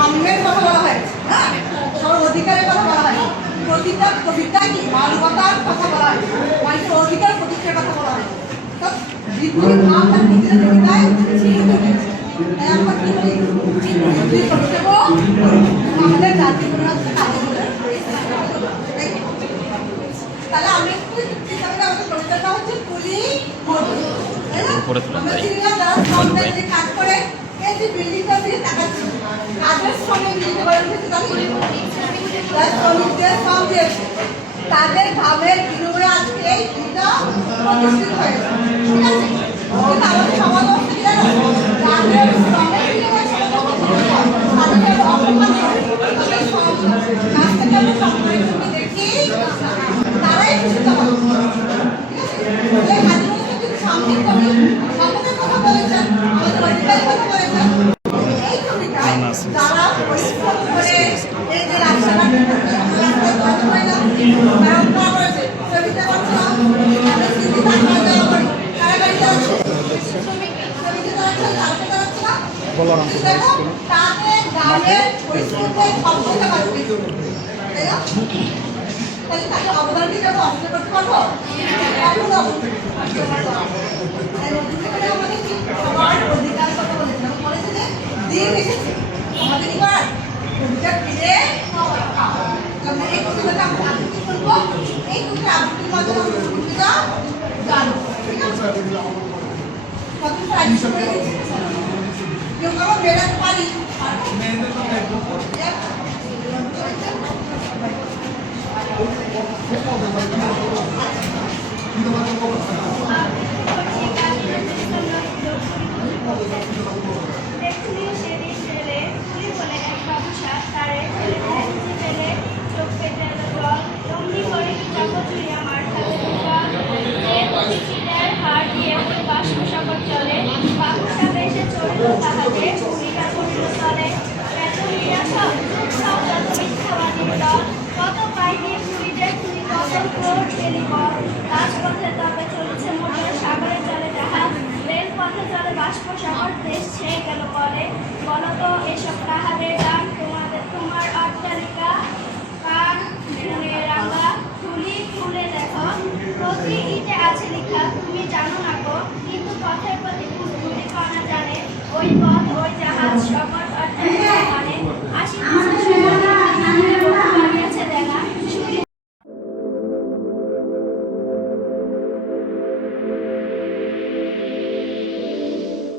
সাম্যের কথা বলা হয়েছে, হ্যাঁ, সবার অধিকারের কথা বলা হয়েছে, প্রতিটা কবিতা কি মানবতার কথা বলা হয়েছে, মানুষের অধিকার প্রতিষ্ঠার কথা বলা হয়েছে। তো বিদ্রোহী ভাব তার নিজের কবিতায় ছিঁড়ে ধরেছে। তাই আমরা কি বলি, বিদ্রোহী প্রতিষ্ঠা আমাদের জাতীয় পরিণতিতে কাজে করে। তাহলে আমি একটু চিন্তা করি, আমাদের কবিতাটা হচ্ছে কুলি মধু, তাই না? আমরা চিনিরা যারা শ্রমদের যে কাজ করে, এই যে বিল্ডিংটা দিয়ে তাকাচ্ছি, কাজের শ্রমে বিল্ডিংটা করে উঠেছে, যারা শ্রমিকদের শ্রম দিয়েছে, তাদের ঘামের বিনিময়ে আজকে এই দিনটা প্রতিষ্ঠিত হয়েছে, ঠিক আছে? কিন্তু আমাদের সমাজ অবস্থা কি জানো? যাদের শ্রমের বিনিময়ে তাদের অপমান করে, তাদের কাছ থেকে আমরা সম্মানের চোখে দেখি, তারাই খুশি হবে, ঠিক আছে? এই কাজগুলো যদি সামনে করি, আমাদের কথা বলেছেন, আমাদের অধিকারের কথা বলেছেন, এই কবিতায় যারা পরিশ্রম করে এই যে রাস্তাঘাট করেছে, কবিতা করছে না, তাদের স্মৃতি তার দেওয়া করি, কারাগারি যাচ্ছে, কবিতা যাচ্ছে, তারকে যাচ্ছে না, দেখো তাদের গানের পরিশ্রমের সভ্যতা বাঁচবে, তাই না? তাহলে তাকে অবদান দিয়ে যাবো, অস্বীকার করতে পারবো? আমাদের কি সবার অধিকার কথা বলেছিলাম, বলেছে যে দিন এসেছে আমাদের এবার কবিতা ফিরে এই কবিতাটা আমরা আবৃত্তি করবো, এই কবিতা আবৃত্তির মাধ্যমে আমরা কবিতা জানবো, ঠিক আছে? কত প্রাইজ করে দিচ্ছি, কেউ কারো বেড়াতে পারি দেশ ছেয়ে গেল পরে, বলো তো এসব কাহাদের গান, তোমার অট্টালিকা কান রাঙা ফুলি ফুলে দেখো, প্রতি ইটে আছে লেখা তুমি জানো না গো, কিন্তু পথের প্রতি ফুলগুলি কণা জানে, ওই পথ ওই জাহাজ সকল অট্টালিকা